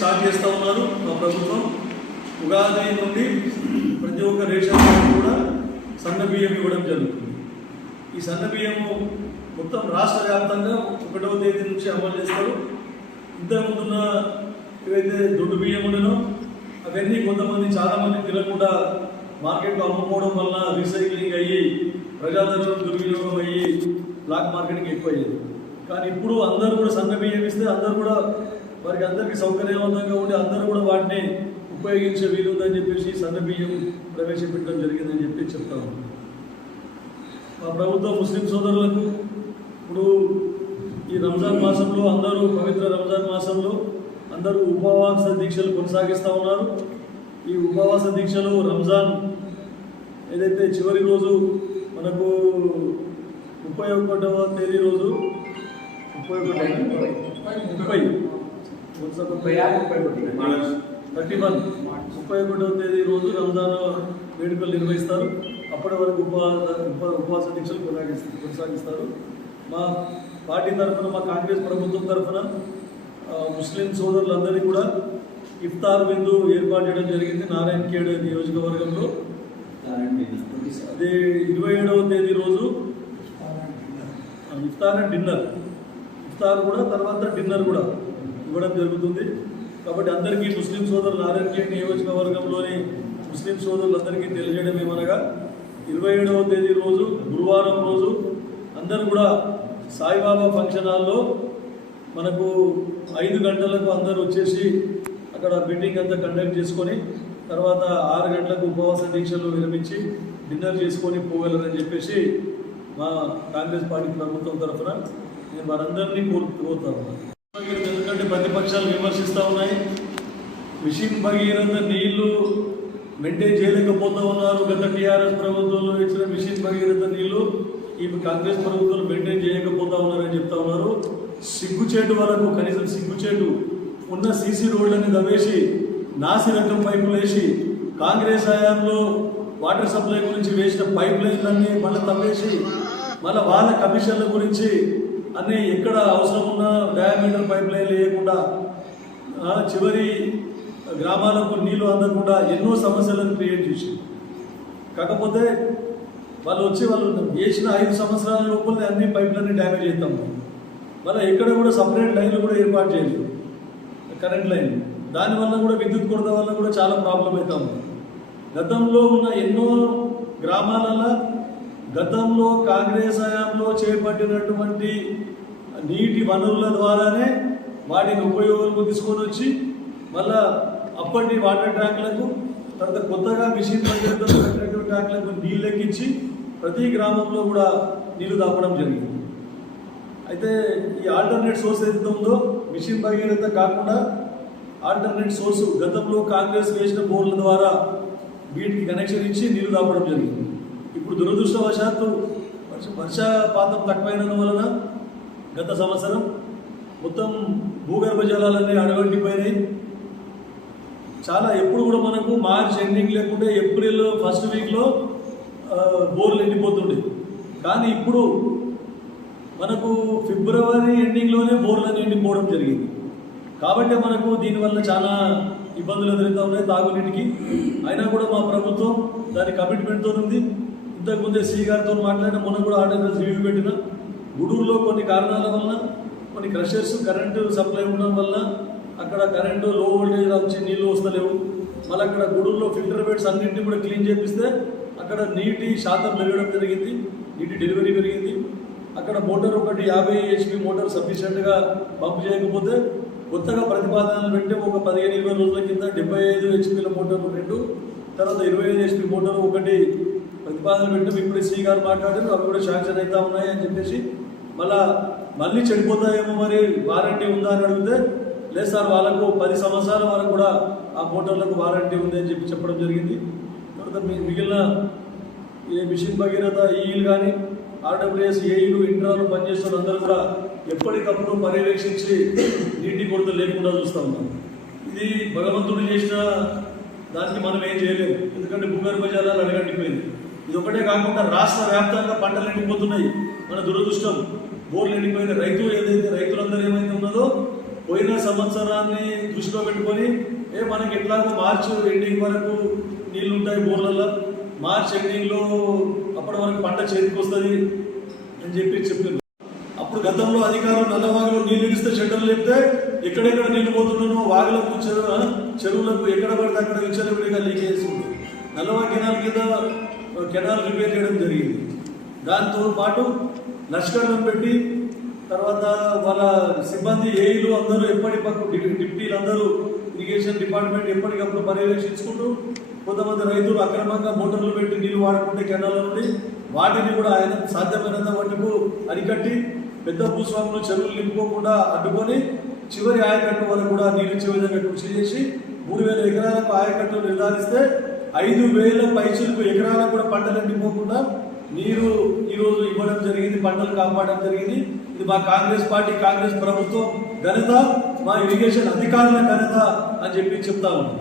Start చేస్తూ ఉన్నారు మా ప్రభుత్వం. ఉగాది నుండి ప్రతి ఒక్క రేషన్ కార్డు కూడా సన్న బియ్యం ఇవ్వడం జరుగుతుంది. ఈ సన్న బియ్యము మొత్తం రాష్ట్ర వ్యాప్తంగా 1వ తేదీ నుంచి అమలు చేస్తారు. ఇంతకుముందున్న ఏవైతే దొడ్డు బియ్యం ఉండనో అవన్నీ కొంతమంది చాలామంది తినకుండా మార్కెట్లో అమ్ముకోవడం వలన రీసైక్లింగ్ అయ్యి ప్రజాదరణ దుర్వినియోగం అయ్యి బ్లాక్ మార్కెట్కి ఎక్కువ అయ్యేది. కానీ ఇప్పుడు అందరూ కూడా సన్న బియ్యం ఇస్తే అందరూ కూడా వారికి అందరికీ సౌకర్యవంతంగా ఉండి అందరూ కూడా వాటిని ఉపయోగించే వీలుందని చెప్పేసి సన్న బియ్యం ప్రవేశపెట్టడం జరిగిందని చెప్పి చెప్తాము. మా ప్రభుత్వం ముస్లిం సోదరులకు ఇప్పుడు ఈ రంజాన్ మాసంలో అందరూ పవిత్ర రంజాన్ మాసంలో అందరూ ఉపవాస దీక్షలు కొనసాగిస్తూ ఉన్నారు. ఈ ఉపవాస దీక్షలు రంజాన్ ఏదైతే చివరి రోజు మనకు 31వ తేదీ రోజు 31వ తేదీ రోజు రంజాన్ వేడుకలు నిర్వహిస్తారు. అప్పటి వరకు ఉపవాస దీక్షలు కొనసాగిస్తారు. మా పార్టీ తరఫున, మా కాంగ్రెస్ ప్రభుత్వం తరఫున ముస్లిం సోదరులందరినీ కూడా ఇఫ్తార్ విందు ఏర్పాటు చేయడం జరిగింది నారాయణఖేడ్ నియోజకవర్గంలో. అదే 27వ తేదీ రోజు ఇఫ్తార్ అండ్ డిన్నర్, ఇఫ్తార్ కూడా తర్వాత డిన్నర్ కూడా ఇవ్వడం జరుగుతుంది. కాబట్టి అందరికీ ముస్లిం సోదరులు నారాయణఖేడ్ నియోజకవర్గంలోని ముస్లిం సోదరులందరికీ తెలియజేయడం ఏమనగా 27వ తేదీ రోజు గురువారం రోజు అందరూ కూడా సాయిబాబా ఫంక్షన్ హాల్లో మనకు 5 గంటలకు అందరూ వచ్చేసి అక్కడ మీటింగ్ అంతా కండక్ట్ చేసుకొని తర్వాత 6 గంటలకు ఉపవాస దీక్షలు విరమించి డిన్నర్ చేసుకొని పోగలరని చెప్పేసి మా కాంగ్రెస్ పార్టీ ప్రభుత్వం తరఫున నేను వారందరినీ కోరుతాను. ఎందుకంటే ప్రతిపక్షాలు విమర్శిస్తూ ఉన్నాయి. మిషన్ భగీరథ నీళ్లు మెయింటైన్ చేయలేకపోతూ ఉన్నారు. గత టీఆర్ఎస్ ప్రభుత్వంలో ఇచ్చిన మిషన్ భగీరథ నీళ్లు ఈ కాంగ్రెస్ ప్రభుత్వం మెయింటైన్ చేయకపోతా ఉన్నారని చెప్తా ఉన్నారు. సిగ్గుచేటు వరకు, కనీసం సిగ్గుచేటు ఉన్న సీసీ రోడ్లని దవ్వేసి నాసి రకం పైపులు వేసి కాంగ్రెస్ హయాంలో వాటర్ సప్లై గురించి వేసిన పైప్ లైన్లన్నీ మళ్ళీ తవ్వేసి మళ్ళీ వాళ్ళ కమిషన్ల గురించి అన్నీ ఎక్కడ అవసరం ఉన్న డయామీటర్ పైప్ లైన్లు వేయకుండా చివరి గ్రామాలకు నీళ్లు అందకుండా ఎన్నో సమస్యలను క్రియేట్ చేసి, కాకపోతే వాళ్ళు వేసిన 5 సంవత్సరాల లోపలనే అన్ని పైప్లన్నీ డ్యామేజ్ అవుతాము. మళ్ళీ ఎక్కడ కూడా సపరేట్ లైన్లు కూడా ఏర్పాటు చేయలేదు, కరెంట్ లైన్. దానివల్ల కూడా విద్యుత్ కొరత వల్ల కూడా చాలా ప్రాబ్లం అవుతాము. గతంలో ఉన్న ఎన్నో గ్రామాలలో గతంలో కాంగ్రెస్ హయాంలో చేపట్టినటువంటి నీటి వనరుల ద్వారానే వాటిని ఉపయోగంలోకి తీసుకొని వచ్చి మళ్ళా అప్పటి వాటర్ ట్యాంకులకు తర్వాత కొత్తగా మిషన్ పెట్టినటువంటి ట్యాంకులకు నీళ్ళు ఎక్కించి ప్రతి గ్రామంలో కూడా నీళ్లు దాపడం జరిగింది. అయితే ఈ ఆల్టర్నేట్ సోర్స్ ఏదైతే ఉందో మిషన్ భగీరథ కాకుండా ఆల్టర్నేట్ సోర్సు గతంలో కాంగ్రెస్ వేసిన బోర్ల ద్వారా వీటికి కనెక్షన్ ఇచ్చి నీళ్లు దాపడం జరిగింది. ఇప్పుడు దురదృష్టవశాత్తు వర్షపాతం తక్కువైనందువలన గత సంవత్సరం మొత్తం భూగర్భ జలాలన్నీ అడగంటిపోయినాయి. చాలా ఎప్పుడు కూడా మనకు మార్చ్ ఎండింగ్ లేకుంటే ఏప్రిల్ ఫస్ట్ వీక్లో బోర్లు ఎండిపోతుండే, కానీ ఇప్పుడు మనకు ఫిబ్రవరి ఎండింగ్లోనే బోర్లన్నీ ఎండిపోవడం జరిగింది. కాబట్టి మనకు దీనివల్ల చాలా ఇబ్బందులు ఎదురవుతూ ఉన్నాయి తాగునీటికి. అయినా కూడా మా ప్రభుత్వం దాని కమిట్మెంట్తో ఉంది. ఇంతకుముందే సి గారితో మాట్లాడిన మొన్న కూడా ఆర్డర్ రివ్యూ పెట్టిన గుడూరులో కొన్ని కారణాల వలన కొన్ని క్రషర్స్ కరెంటు సప్లై ఉండడం వల్ల అక్కడ కరెంటు లో వోల్టేజ్ వచ్చి నీళ్లు వస్తలేవు. మళ్ళీ అక్కడ గూడూరులో ఫిల్టర్ బెడ్స్ అన్నింటినీ కూడా క్లీన్ చేపిస్తే అక్కడ నీటి శాతం పెరగడం జరిగింది, నీటి డెలివరీ పెరిగింది. అక్కడ మోటార్ ఒకటి 50 HP మోటార్ సఫిషియెంట్గా పంప్ చేయకపోతే కొత్తగా ప్రతిపాదనలు పెట్టే ఒక 15-20 రోజుల కింద 75 HP మోటార్లు 2, తర్వాత 25 HP మోటార్ ఒకటి ప్రతిపాదనలు పెట్టాం. ఇప్పుడు సి గారు మాట్లాడారు, అవి కూడా శాంక్షన్ అవుతా ఉన్నాయి అని చెప్పేసి మళ్ళీ చెడిపోతాయేమో మరి వారంటీ ఉందా అని అడిగితే లేదు సార్, వాళ్ళకు 10 సంవత్సరాల వరకు కూడా ఆ మోటార్లకు వారంటీ ఉంది అని చెప్పడం జరిగింది. తర్వాత మిగిలిన ఏ మిషన్ భగీరథ ఈలు కానీ ఆర్డబ్ల్యూఎస్ ఏఈలు ఇంట్రాలు పనిచేస్తున్న అందరూ కూడా ఎప్పటికప్పుడు పర్యవేక్షించి నీటి కొరత లేకుండా చూస్తూ ఉన్నాం. ఇది భగవంతుడు చేసిన దానికి మనం ఏం చేయలేము, ఎందుకంటే భూగర్భ జలాలు అడగండిపోయింది. ఇది ఒకటే కాకుండా రాష్ట్ర వ్యాప్తంగా పంటలు ఎండిపోతున్నాయి. మన దురదృష్టం బోర్లు ఎండిపోయిన రైతులందరూ ఏమైతే ఉన్నదో పోయిన పోయిన సంవత్సరాన్ని దృష్టిలో పెట్టుకొని మనకి ఎట్లాగో మార్చి ఎండింగ్ వరకు నీళ్లు ఉంటాయి బోర్లలో, మార్చ్ ఎండింగ్లో అప్పటి వరకు పంట చేతికి వస్తుంది అని చెప్పారు. అప్పుడు గతంలో అధికారులు నల్లవాగులో నీళ్లు ఇస్తే షెడ్డర్లు లేపితే ఎక్కడెక్కడ నీళ్లు పోతున్నానో వాగులకు చెరువులకు ఎక్కడ పడితే అక్కడ విచ్చలవిడిగా లీకేజ్ ఉంది. నల్లవా కెనాల్ కింద కెనాల్ రిపేర్ చేయడం జరిగింది. దాంతో పాటు లష్కర్లను పెట్టి తర్వాత వాళ్ళ సిబ్బంది ఏఈలు అందరూ ఎప్పటికప్పుడు డిప్టీలు అందరూ ఇరిగేషన్ డిపార్ట్మెంట్ ఎప్పటికప్పుడు పర్యవేక్షించుకుంటూ కొంతమంది రైతులు అక్రమంగా మోటార్లు పెట్టి నీళ్లు వాడుకుంటే కెనాల నుండి వాటిని కూడా ఆయన సాధ్యమైనంత మటుకు అరికట్టి పెద్ద భూస్వాములు చెరువులు నింపుకోకుండా అడ్డుకొని చివరి ఆయకట్టు వరకు కూడా నీరు ఇచ్చే విధంగా కృషి చేసి 3000 ఎకరాలకు ఆయకట్టు నిర్ధారిస్తే 5000 పైచులకు ఎకరాలకు కూడా పంటలు ఎండిపోకుండా నీరు ఈరోజు ఇవ్వడం జరిగింది, పంటలు కాపాడడం జరిగింది. ఇది మా కాంగ్రెస్ పార్టీ, కాంగ్రెస్ ప్రభుత్వం ఘనత, మా ఇరిగేషన్ అధికారుల ఘనత అని చెప్పి చెప్తా ఉన్నాం.